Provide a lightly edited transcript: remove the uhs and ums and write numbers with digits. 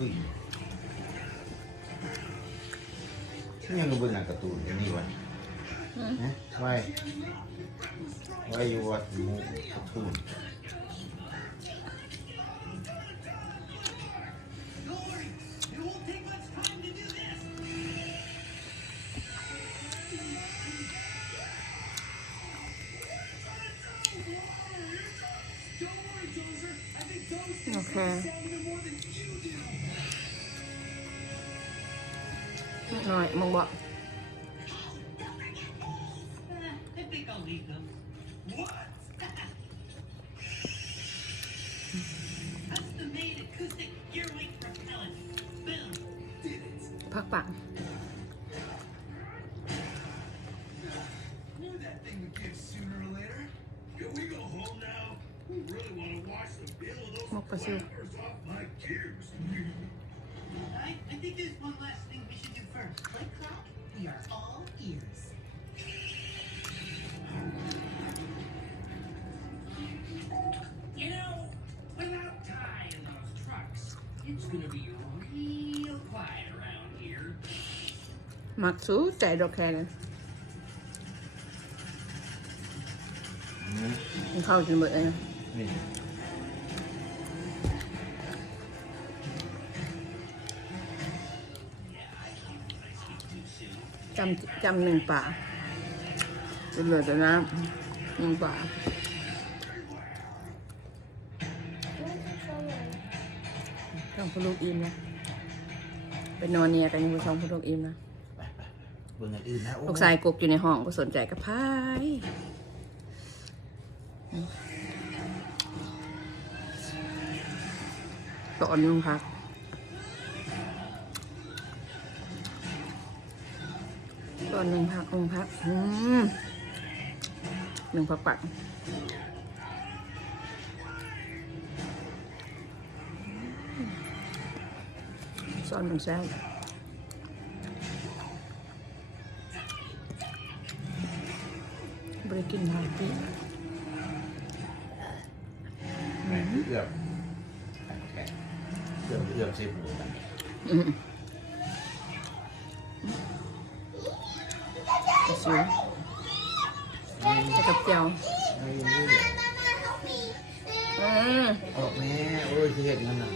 ตุ้ยยังดูเบื้องหน้าการ์ตูนอย่างนี้วะนะไว้อยู่วัดหมูการ์ตูนโอเคหน่อยมึงบอกพักปังมกปลาซิวI think there's one last thing we should do first. Like clock, we are all ears. You know, without Ty and those trucks, it's gonna be real quiet around here. มักสู้ใจดอกแค่เลยมันเข้าจนหมดเลยนะ นี่ จำหนึ่งป่าจะเหลือแต่น้ำหนึ่งป่าช่องพลูกอิ่มนะไปนอนเนี่ยกันยังไปช่องพลูกอิ่มนะ เบื้องอื่นนะลูกชายกกอยู่ในห้องก็สนใจกับพายตอนนึงพักตอนหนึ่งพักหนึ่งพักหนึ่งพักปักซ้อนหนึ่งแซ่บบริกินผักพี่แม่เอื้อมเซฟหมูกันกระสุนจะกับเจียวออกแม่โอ้ยคือเห็ดมันน่ะ